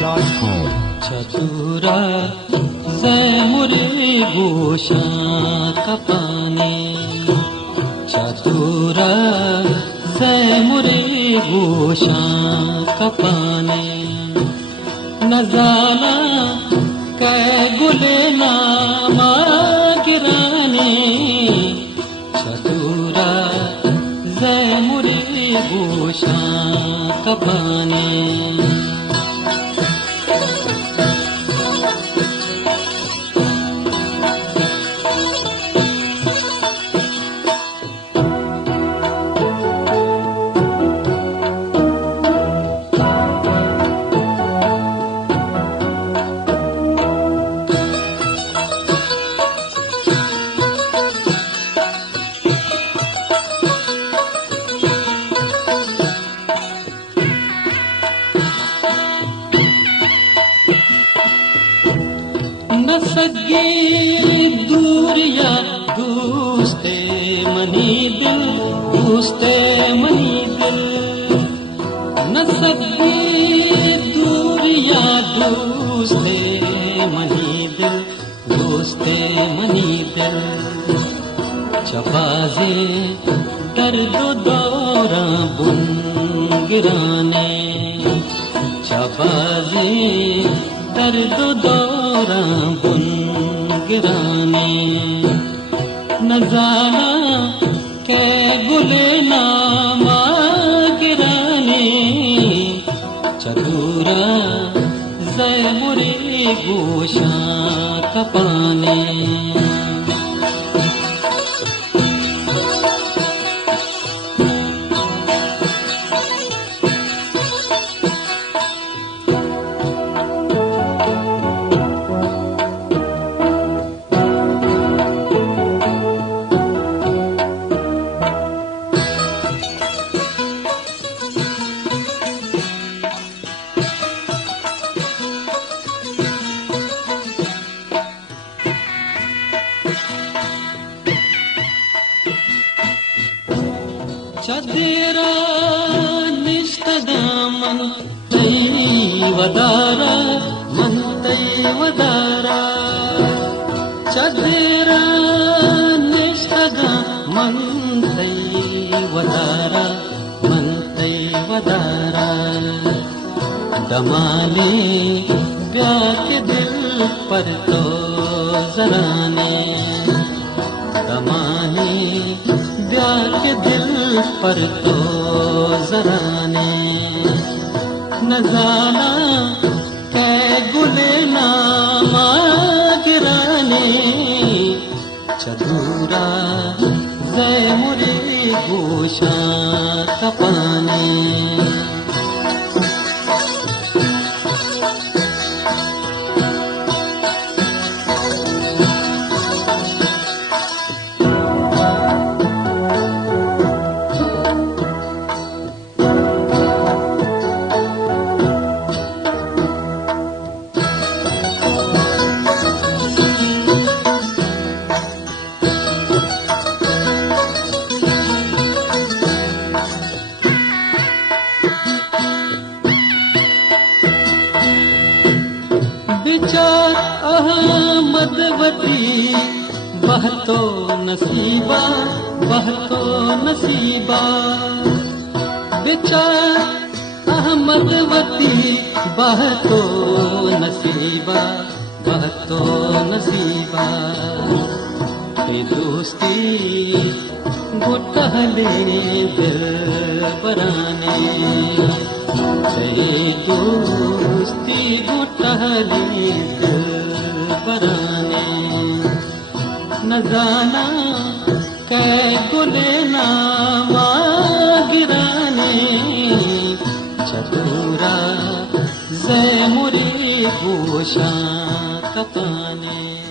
Music.com चतुरा मुरे गोशा कपाने चतुरा मुरे गोशा कपाने नजाना कै गुले नामा गिराने चतुरा मुरे गोशा कपाने न सगे दूर या दोस्ते मनी दिल दोस्ते मनी दिल न सगे दूर या दोस्ते मनी दिल दोस्ते मनी दिल चबाजे दर्द दौरा बुन गिराने चबाजे दर्द दौरा बुन गिराने नजाना कै गुले नामा गिराने चतुरा मुरे गोशा कपाने चदेरा निष्ठदामन तै वदारा मन तै वदारा चदेरा निष्ठदामन तै वदारा मन तै वदारा दमाले प्यार के दिल पर तो जराने दमाले प्यार के दिल पर तो जराने नजाना कै गुले नामा गिराने चतुरा मुरे गोशा कपाने विचार अहमदवती बहतो नसीबा बहतो नसीबा विचार अहमदवती बहतो नसीबा बहतो नसीबा ते दोस्ती गुटहले दिल बराने दोस्ती गुटहले दिल बराने नजाना कै गुले नामा गिराने चतुरा मुरे गोशा कपाने।